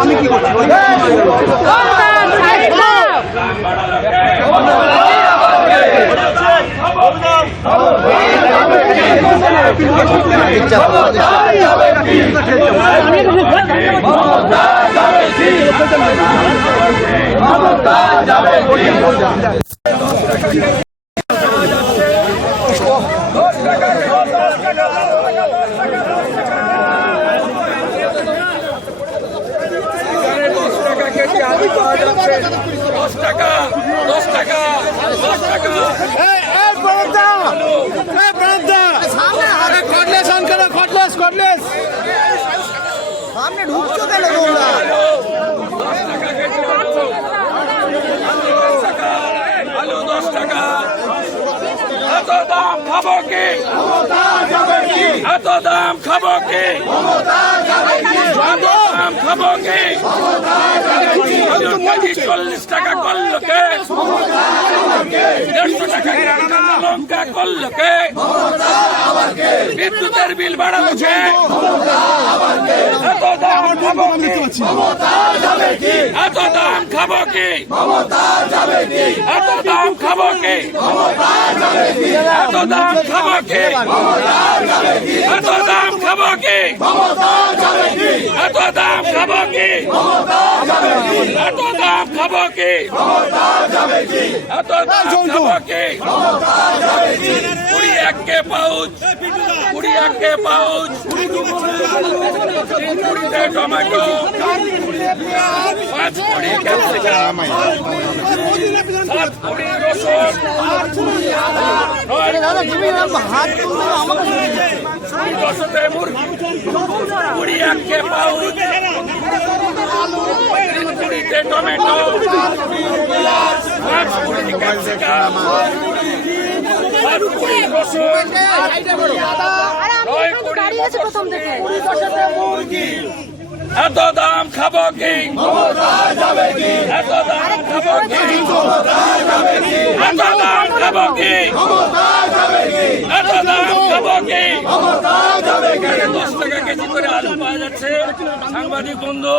আমি কি করছি দশ টাকা দশ টাকা দশ টাকা সামনে ঢুকছো কেন তোমরা? আলু দশ টাকা এত দাম খাব কি? এত দাম খাব কি? এত দাম খাব কি? আলুর কেজি চল্লিশ টাকা করল কে? দেড়শো টাকা লঙ্কা করল কে? বিদ্যুতের বিল বাড়াচ্ছে এত দাম খাব কি? এত দাম খাব কি? এত দাম খাব কি? এত দাম খাব কি? এত দাম খাব কি? এত দাম খাব কি? এত দাম খাব কি? এত দাম খাব কি? কুড়ি একে পাউচ। কুড়ি একে পাউচ। কুড়িতে টমেটো। পাঁচ কুড়ি ক্যাপসিকাম সাত কুড়ি রসুন। কুড়ি দশতে মুরগি কুড়ি একে পাউচ কুড়ি ক্যাপসিকাম। দাঁড়িয়ে আছে প্রথম থেকে। এত দাম খাব কি? এত দাম খাব কি? এত দাম খাব কি? এত দাম খাব কি? দশ টাকা কেজি করে আলু পাওয়া যাচ্ছে। সাংবাদিক বন্ধু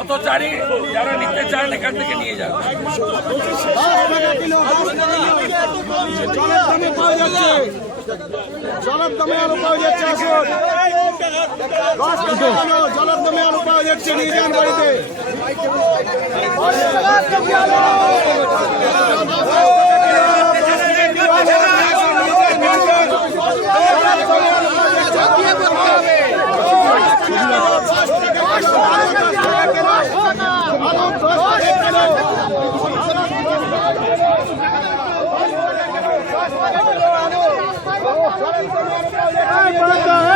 অত চারি যারা নিতে চান এখান থেকে নিয়ে যান জলের দামে আলু পাওয়া যাচ্ছে। আসুন। জলের দামে আলু পাওয়া যাচ্ছে নিয়ে যান বাড়িতে এটা দিয়ে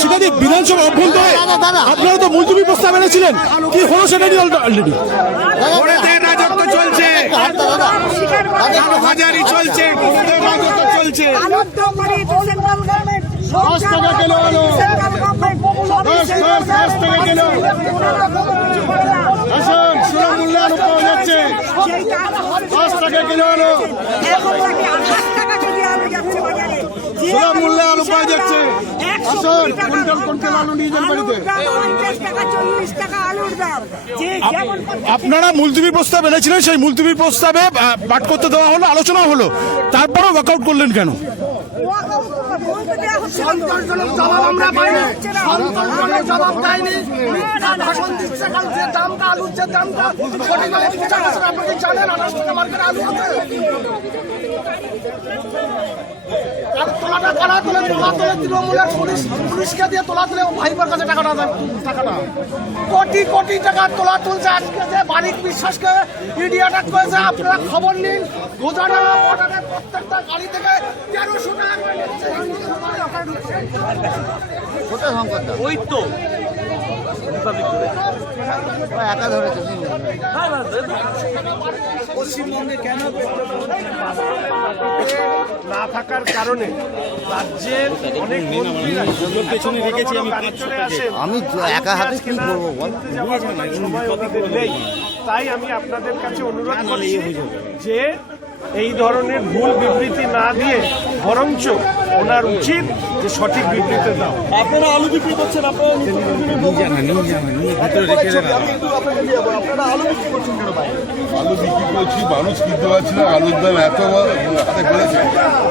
সেখানে বিধানসভা অভ্যন্তরে আপনারা তো মুলতবি প্রস্তাব এনেছিলেন। কি হলো সেটা নিয়ে অলরেডি রাজত্ব চলছে। হাজারি চলছে রাজত্ব চলছে দশ টাকা কিলো আলু। দশ, দশ, দশ টাকা কিলো। আসুন সুলভ মূল্যে আলু পাওয়া যাচ্ছে। দশ টাকা কিলো আলু। এখন নাকি আঠাশ টাকা কেজি আলু যাচ্ছে বাজারে যে সুলভ মূল্যে আলু পাওয়া যাচ্ছে। আসুন কুইন্টাল কুইন্টাল আলু নিয়ে যান বাড়িতে। আপনারা মুলতবি প্রস্তাব এনেছিলেন সেই মুলতবি প্রস্তাবে পাঠ করতে দেওয়া হলো আলোচনা হলো। তারপরেও ওয়াকআউট করলেন কেন? সন্তোষজনক জবাব আমরা পাইনি। সন্তোষজনক জবাব দেয়নি। ভাষণ দিচ্ছে কালকে দামটা আলুর যে দামটা কোটি টাকা মিথ্যা ভাষণ আপনি জানেন আঠাশ আলু আছে? তোলাটা কারা তুলে তোলা তুলে তৃণমূলের পুলিশ পুলিশকে দিয়ে তোলা তুলে ভাইবার কাছে টাকাটা টাকাটা। কোটি কোটি টাকা তোলা তুলছে আজকে যে বারিক বিশ্বাসকে। ইডি অ্যাটাক করেছে আপনারা খবর নিন। গুজরাট বর্ডারের প্রত্যেকটা গাড়ি থেকে তেরোশো টাকা করে নিচ্ছে। ওই তো একা ধরেছে না থাকার কারণে রাজ্যের অনেক পেছনে রেখেছি আমি একা হাতে কি করব বল? সময় ওনাদের নেই। তাই আমি আপনাদের কাছে অনুরোধ করছি যে এই ধরনের ভুল বিবৃতি না দিয়ে বরঞ্চ ওনার উচিত যে সঠিক বিবৃতি দাও। আপনারা আলু বিক্রি করছেন আপনারা আলু বিক্রি করছি মানুষ কিনতে পারছি না আলুর দাম এত হাতে বেড়েছে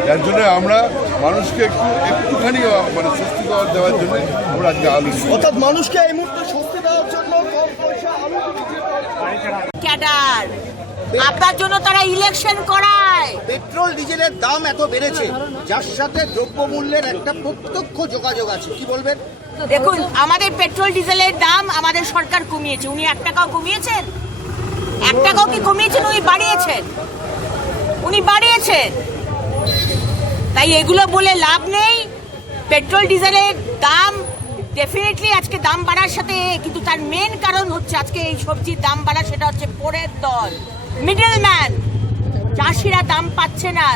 যার জন্য আমরা মানুষকে একটু একটুখানি মানে স্বস্তি দেওয়ার দেওয়ার জন্য আমরা আজকে আলু অর্থাৎ মানুষকে এই মুহূর্তে স্বস্তি দেওয়ার জন্য কম পয়সা আলু ক্যাডার। আপনার জন্য তারা ইলেকশন করায়। পেট্রোল ডিজেলের দাম এত বেড়েছে যার সাথে দ্রব্যমূল্যের একটা প্রত্যক্ষ যোগাযোগ আছে। কি বলবেন? দেখুন আমাদের পেট্রোল ডিজেলের দাম আমাদের সরকার কমিয়েছে। উনি এক টাকাও কমিয়েছেন? এক টাকাও কি কমিয়েছেন? উনি বাড়িয়েছেন। উনি বাড়িয়েছেন। তাই এগুলো বলে লাভ নেই। পেট্রোল ডিজেলের দাম ডেফিনেটলি আজকে দাম বাড়ার সাথে কিন্তু তার মেন কারণ হচ্ছে আজকে এই সবজির দাম বাড়া সেটা হচ্ছে পরের দল। মিডল ম্যান চাষিরা দাম পাচ্ছে না।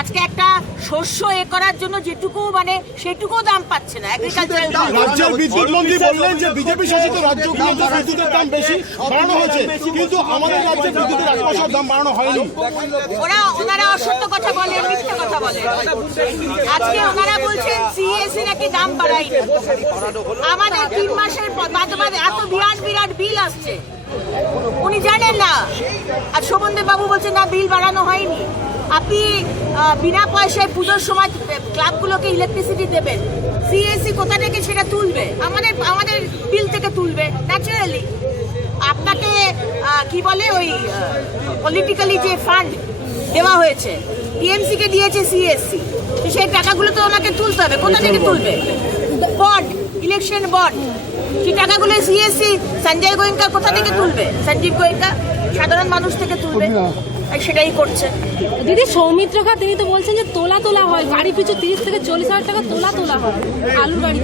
আজকে একটা শস্য এ করার জন্য যেটুকু মানে সেটুকুও দাম পাচ্ছে না। এগ্রিকালচারাল রাজ্যের বিদ্যুৎ মন্ত্রী বললেন যে বিজেপি শাসিত রাজ্যগুলোতে বিদ্যুতের দাম বেশি বাড়ানো হয়েছে। কিন্তু আমাদের রাজ্যে বিদ্যুতের এক পয়সার দাম বাড়ানো হয়নি। ওরা ওনারা অসত্য কথা বলে মিথ্যে কথা বলে। আজকে ওনারা বলছেন সিএসসি নাকি দাম বাড়ায়নি। আমাদের তিন মাসের বাদে এত বিরাট বিরাট বিল আসছে। উনি জানেন না। আর শোভনদেব বাবু বলছেন না বিল বাড়ানো হয়নি। আপনি বিনা পয়সায় পুজোর সময় ক্লাবগুলোকে ইলেকট্রিসিটি দেবেন। সিএসসি কোথা থেকে সেটা তুলবে? আমাদের আমাদের বিল থেকে তুলবে ন্যাচারালি আপনাকে কি বলে ওই পলিটিক্যালি যে ফান্ড দেওয়া হয়েছে টিএমসি কে দিয়েছে সিএসসি সেই টাকাগুলো তো ওনাকে তুলতে হবে। কোথা থেকে তুলবে? বন্ড ইলেকশন বন্ড সেই টাকাগুলো সিএসসি সঞ্জয় গোয়েঙ্কা কোথা থেকে তুলবে? সঞ্জীব গোয়েঙ্কা সাধারণ মানুষ থেকে তুলবে। সেটাই করছে। দিদি সৌমিত্র খা তিনি তো বলছেন যে তোলা তোলা হয়। গাড়ি পিছু তিরিশ থেকে চল্লিশ হাজার টাকা তোলা তোলা হয়। গাড়ি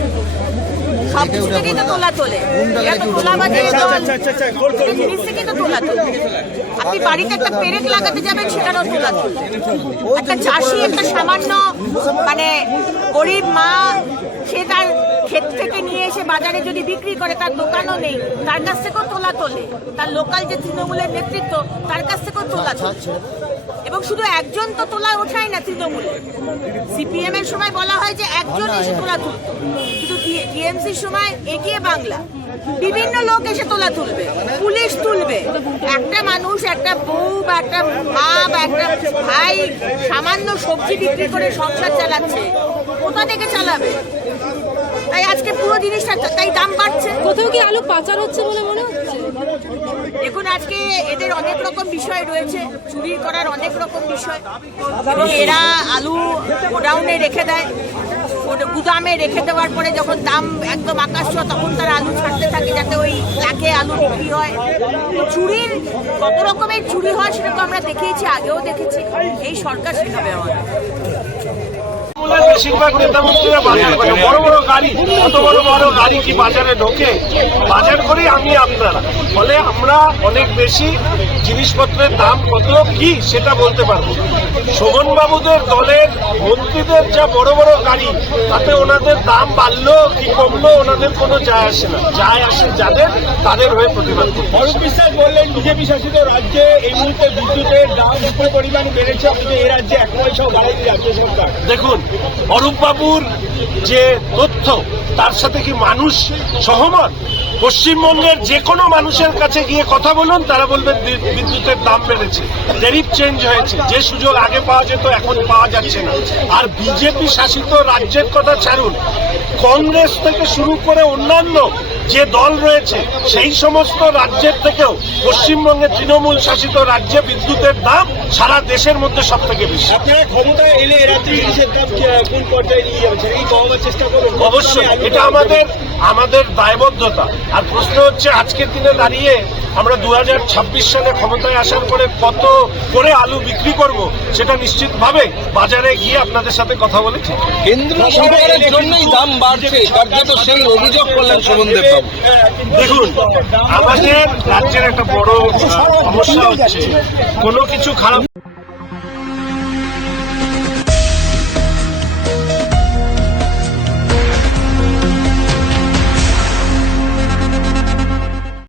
সব কিছু থেকেই তো তোলা তোলে। এরা তো তোলাবাজি দল। জিনিস থেকেই তো তোলা তোলে। আপনি বাড়িতে একটা পেরেক লাগাতে যাবেন সেখানেও তোলা তোলে। একটা চাষি একটা সামান্য মানে গরিব মা সে তার ক্ষেত থেকে নিয়ে এসে বাজারে যদি বিক্রি করে তার দোকানও নেই। তার কাছ থেকেও তোলা তোলে তার লোকাল যে তৃণমূলের নেতৃত্ব তার কাছ থেকেও তোলা তোলে এবং শুধু একজন তো তোলা ওঠায় না তৃণমূলে। সিপিএম এর সময় বলা হয় যে একজন এসে তোলা তুলত কিন্তু টিএমসির সময় এগিয়ে বাংলা। বিভিন্ন লোক এসে তোলা তুলবে। পুলিশ তুলবে। একটা মানুষ একটা বউ বা একটা মা বা একটা ভাই সামান্য সবজি বিক্রি করে সংসার চালাচ্ছে কোথা থেকে চালাবে? তাই আজকে পুরো জিনিসটা তাই দাম বাড়ছে। কোথাও কি আলু পাচার হচ্ছে বলে মনে হচ্ছে? দেখুন আজকে এদের অনেক রকম বিষয় রয়েছে চুরি করার অনেক রকম বিষয়। এবং এরা আলু গোডাউনে রেখে দেয়। ওটা গুদামে রেখে দেওয়ার পরে যখন দাম একদম আকাশ তখন তারা আলু ছাড়তে থাকে যাতে ওই লাখে আলু বিক্রি হয়। চুরির কত রকমের চুরি হয় সেটা তো আমরা দেখিয়েছি আগেও দেখেছি। এই সরকার আমাদের তৃণমূলের বেশিরভাগ নেতা মন্ত্রীরা বাজার বড় বড় গাড়ি বড় গাড়ি কি বাজারে ঢোকে? বাজার করি আমি আপনারা। ফলে আমরা অনেক বেশি জিনিসপত্রের দাম কত কি সেটা বলতে পারব শোভন বাবুদের দলের মন্ত্রীদের যা বড় বড় গাড়ি তাতে ওনাদের দাম বাড়লো কি কমলো ওনাদের কোনো যায় আসে না। যায় আসে যাদের তাদের হয়ে প্রতিবাদ করতে অরূপ বিশ্বাস বললেন বিজেপি শাসিত রাজ্যে এই মুহূর্তে বিদ্যুতের দাম বিপুল পরিমাণ বেড়েছে। অথচ এই রাজ্যে এক পয়সাও বাড়ায়নি রাজ্য সরকার। দেখুন অরূপবাবুর যে তথ্য তার সাথে কি মানুষ সহমত। পশ্চিমবঙ্গের যে কোনো মানুষের কাছে গিয়ে কথা বলুন, তারা বলবেন বিদ্যুতের দাম বেড়েছে ট্যারিফ চেঞ্জ হয়েছে, যে সুযোগ আগে পাওয়া যেত এখন পাওয়া যাচ্ছে না। আর বিজেপি শাসিত রাজ্যের কথা ছাড়ুন, কংগ্রেস থেকে শুরু করে অন্যান্য যে দল রয়েছে সেই সমস্ত রাজ্যের থেকেও পশ্চিমবঙ্গে তৃণমূল শাসিত রাজ্যে বিদ্যুতের দাম সারা দেশের মধ্যে সব থেকে বেশি অবশ্যই এটা আমাদের আমাদের দায়বদ্ধতা। আর প্রশ্ন হচ্ছে আজকের দিনে দাঁড়িয়ে আমরা দু হাজার ছাব্বিশ সালে ক্ষমতায় আসার পরে কত করে আলু বিক্রি করব সেটা নিশ্চিত ভাবে বাজারে গিয়ে আপনাদের সাথে কথা বলেছি। কেন্দ্র সরকারের জন্যই দাম বাড়ছে কার্যত সেই অভিযোগ করলেন সুমনদেব দেখুন আমাদের রাজ্যের একটা বড় সমস্যা হচ্ছে কোনো কিছু খারাপ